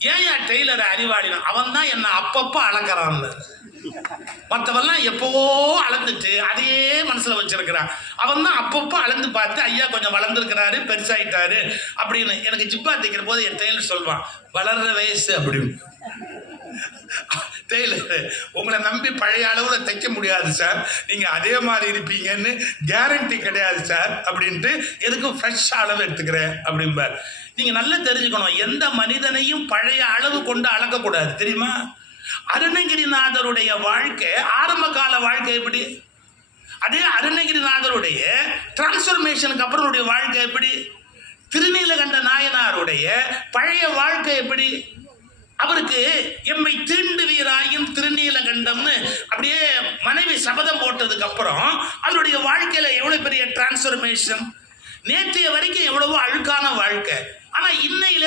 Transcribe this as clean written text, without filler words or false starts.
ஏன் டெய்லர் அறிவாளினா அவன் தான் என்ன அப்பப்போ அளக்கிறான். மற்றவெல்லாம் எப்பவோ அளந்துட்டு அதையே மனசுல வச்சிருக்கிறான். அவன் தான் அப்பப்போ அளந்து பார்த்து ஐயா கொஞ்சம் வளர்ந்துருக்கிறாரு, பெருசாயிட்டாரு அப்படின்னு. எனக்கு ஜிப்பா தைக்கிற போது என் டெய்லர் சொல்வான், வளர்ற வயசு அப்படின்னு. டெய்லர், உங்களை நம்பி பழைய அளவுல தைக்க முடியாது சார், நீங்க அதே மாதிரி இருப்பீங்கன்னு கேரண்டி கிடையாது சார் அப்படின்ட்டு, எதுக்கும் ஃப்ரெஷ் அளவு எடுத்துக்கிறேன் அப்படிம்பார். நீங்க நல்லா தெரிஞ்சுக்கணும், எந்த மனிதனையும் பழைய அளவு கொண்டு அளக்கக்கூடாது, தெரியுமா? அருணகிரிநாதருடைய வாழ்க்கை ஆரம்ப கால வாழ்க்கை எப்படி, அதே அருணகிரிநாதருடைய டிரான்ஸ்பர்மேஷனுக்கு அப்புறம் வாழ்க்கை எப்படி, திருநீலகண்ட நாயனாருடைய பழைய வாழ்க்கை எப்படி, அவருக்கு எம்மை தீண்டுவீராயும் திருநீலகண்டம்னு அப்படியே மனைவி சபதம் போட்டதுக்கு அப்புறம் அவருடைய வாழ்க்கையில எவ்வளவு பெரிய டிரான்ஸ்பர்மேஷன். நேற்றைய வரைக்கும் எவ்வளவோ அழுக்கான வாழ்க்கை, ஆனா இன்னையில